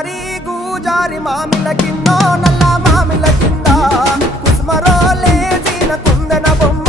గూజారి గూజారి మామిల కిందో నల్ల మామిల కింద కుసుమరో లేచిన కుందన బొమ్మ